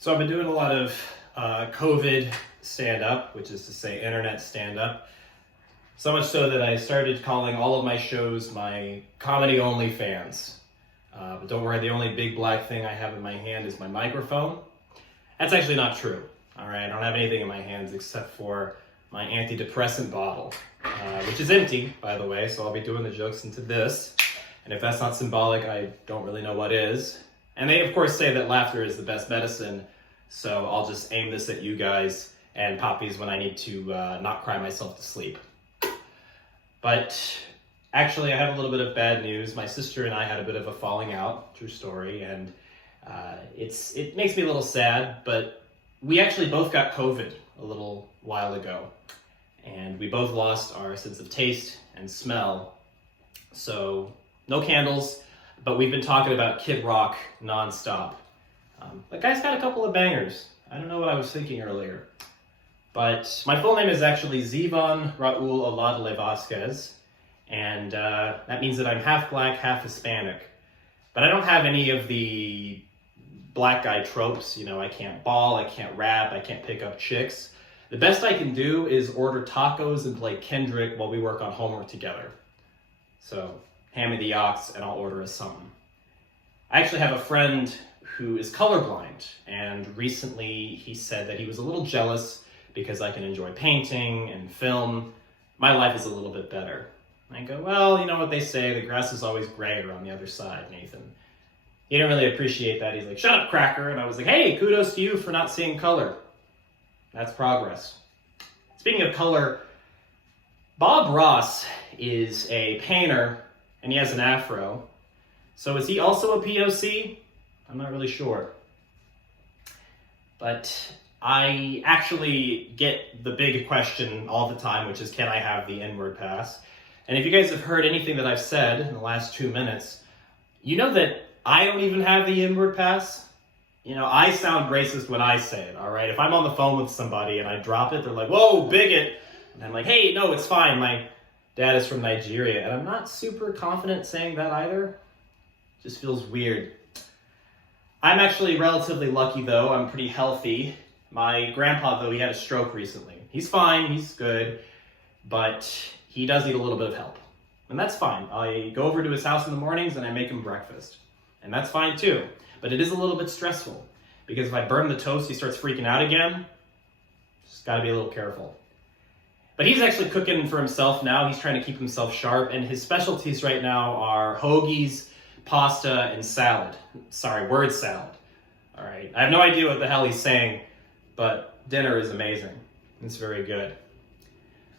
So I've been doing a lot of COVID stand-up, which is to say internet stand-up. So much so that I started calling all of my shows my comedy-only fans. But don't worry, the only big black thing I have in my hand is my microphone. That's actually not true. All right, I don't have anything in my hands except for my antidepressant bottle, which is empty, by the way, so I'll be doing the jokes into this. And if that's not symbolic, I don't really know what is. And they, of course, say that laughter is the best medicine, so I'll just aim this at you guys and pop these when I need to not cry myself to sleep. But actually, I have a little bit of bad news. My sister and I had a bit of a falling out, true story, and it makes me a little sad, but we actually both got COVID a little while ago, and we both lost our sense of taste and smell. So, no candles, but we've been talking about Kid Rock nonstop. That guy's got a couple of bangers. I don't know what I was thinking earlier. But my full name is actually Zivan Raul Oladile Vasquez, and that means that I'm half black, half Hispanic. But I don't have any of the black guy tropes. You know, I can't ball, I can't rap, I can't pick up chicks. The best I can do is order tacos and play Kendrick while we work on homework together. So, hand me the ox and I'll order us something. I actually have a friend who is colorblind, and recently he said that he was a little jealous because I can enjoy painting and film. My life is a little bit better. And I go, well, you know what they say, the grass is always grayer on the other side, Nathan. He didn't really appreciate that. He's like, shut up, cracker. And I was like, hey, kudos to you for not seeing color. That's progress. Speaking of color, Bob Ross is a painter, and he has an afro. So is he also a POC? I'm not really sure. But I actually get the big question all the time, which is, can I have the N-word pass? And if you guys have heard anything that I've said in the last 2 minutes, you know that I don't even have the N-word pass. You know, I sound racist when I say it, all right? If I'm on the phone with somebody and I drop it, they're like, whoa, bigot. And I'm like, hey, no, it's fine. My dad is from Nigeria. And I'm not super confident saying that either. Just feels weird. I'm actually relatively lucky, though. I'm pretty healthy. My grandpa, though, he had a stroke recently. He's fine, he's good, but he does need a little bit of help. And that's fine. I go over to his house in the mornings and I make him breakfast. And that's fine, too. But it is a little bit stressful, because if I burn the toast, he starts freaking out again. Just gotta be a little careful. But he's actually cooking for himself now. He's trying to keep himself sharp, and his specialties right now are hoagies, pasta, and salad. Sorry, word salad. All right. I have no idea what the hell he's saying, but dinner is amazing. It's very good.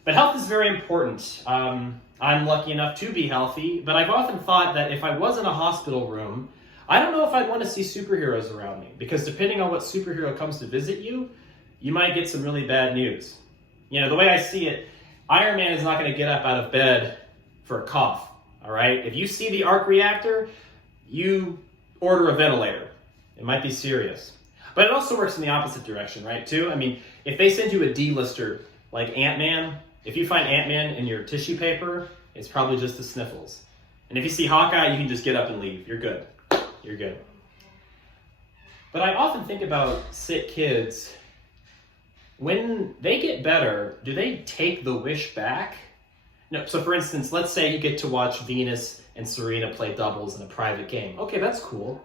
But health is very important. I'm lucky enough to be healthy, but I've often thought that if I was in a hospital room, I don't know if I'd want to see superheroes around me, because depending on what superhero comes to visit you, you might get some really bad news. You know, the way I see it, Iron Man is not going to get up out of bed for a cough, all right? If you see the arc reactor, you order a ventilator. It might be serious. But it also works in the opposite direction, right, too? I mean, if they send you a D-lister like Ant-Man, if you find Ant-Man in your tissue paper, it's probably just the sniffles. And if you see Hawkeye, you can just get up and leave. You're good. You're good. But I often think about sick kids. When they get better, do they take the wish back? No. So for instance, let's say you get to watch Venus and Serena play doubles in a private game. Okay, that's cool.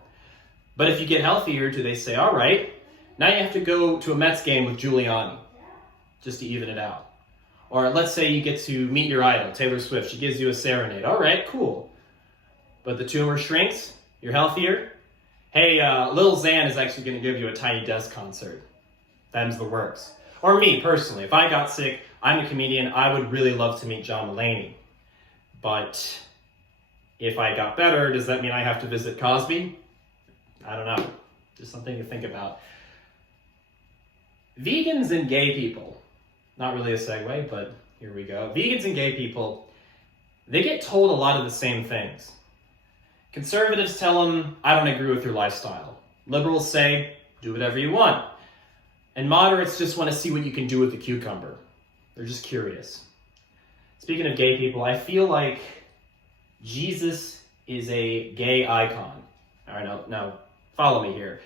But if you get healthier, do they say, all right, now you have to go to a Mets game with Giuliani, just to even it out? Or let's say you get to meet your idol, Taylor Swift. She gives you a serenade. All right, cool. But the tumor shrinks, you're healthier. Hey, Lil Xan is actually going to give you a Tiny Desk concert. Them's the works. Or me, personally, if I got sick, I'm a comedian, I would really love to meet John Mulaney. But if I got better, does that mean I have to visit Cosby? I don't know. Just something to think about. Vegans and gay people, not really a segue, but here we go. Vegans and gay people, they get told a lot of the same things. Conservatives tell them, I don't agree with your lifestyle. Liberals say, do whatever you want. And moderates just want to see what you can do with the cucumber. They're just curious. Speaking of gay people, I feel like Jesus is a gay icon. All right, now follow me here.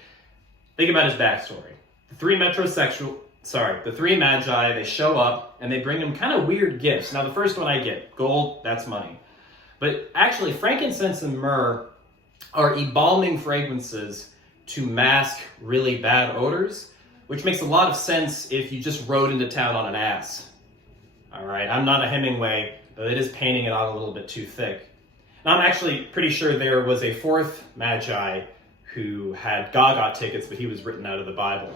Think about his backstory. The three magi, they show up and they bring him kind of weird gifts. Now, the first one I get, gold, that's money. But actually, frankincense and myrrh are embalming fragrances to mask really bad odors, which makes a lot of sense if you just rode into town on an ass. All right, I'm not a Hemingway, but it is painting it on a little bit too thick. Now, I'm actually pretty sure there was a fourth magi who had Gaga tickets, but he was written out of the Bible.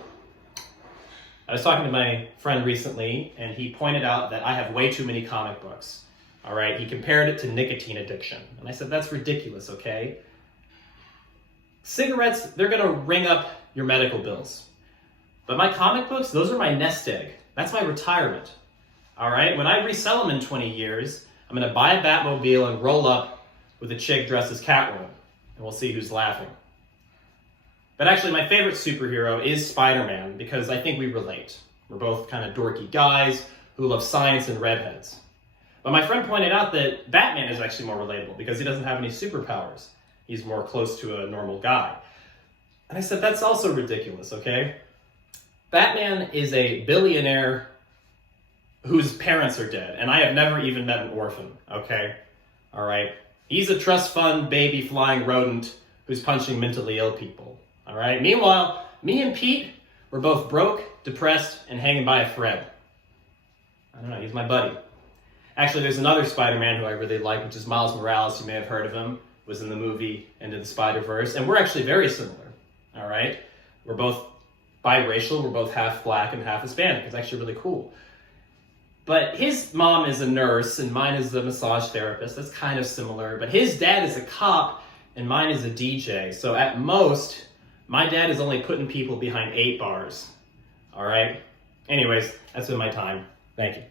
I was talking to my friend recently, and he pointed out that I have way too many comic books. All right, he compared it to nicotine addiction. And I said, that's ridiculous, okay? Cigarettes, they're gonna ring up your medical bills. But my comic books, those are my nest egg. That's my retirement. All right, when I resell them in 20 years, I'm gonna buy a Batmobile and roll up with a chick dressed as Catwoman. And we'll see who's laughing. But actually, my favorite superhero is Spider-Man because I think we relate. We're both kind of dorky guys who love science and redheads. But my friend pointed out that Batman is actually more relatable because he doesn't have any superpowers. He's more close to a normal guy. And I said, that's also ridiculous, okay? Batman is a billionaire whose parents are dead, and I have never even met an orphan, okay? All right? He's a trust fund baby flying rodent who's punching mentally ill people. All right. Meanwhile, me and Pete, we're both broke, depressed, and hanging by a thread. I don't know. He's my buddy. Actually, there's another Spider-Man who I really like, which is Miles Morales. You may have heard of him. Was in the movie Into the Spider-Verse, and we're actually very similar. All right. We're both biracial. We're both half black and half Hispanic. It's actually really cool. But his mom is a nurse, and mine is a massage therapist. That's kind of similar. But his dad is a cop, and mine is a DJ. So at most, my dad is only putting people behind 8 bars. All right? Anyways, that's been my time. Thank you.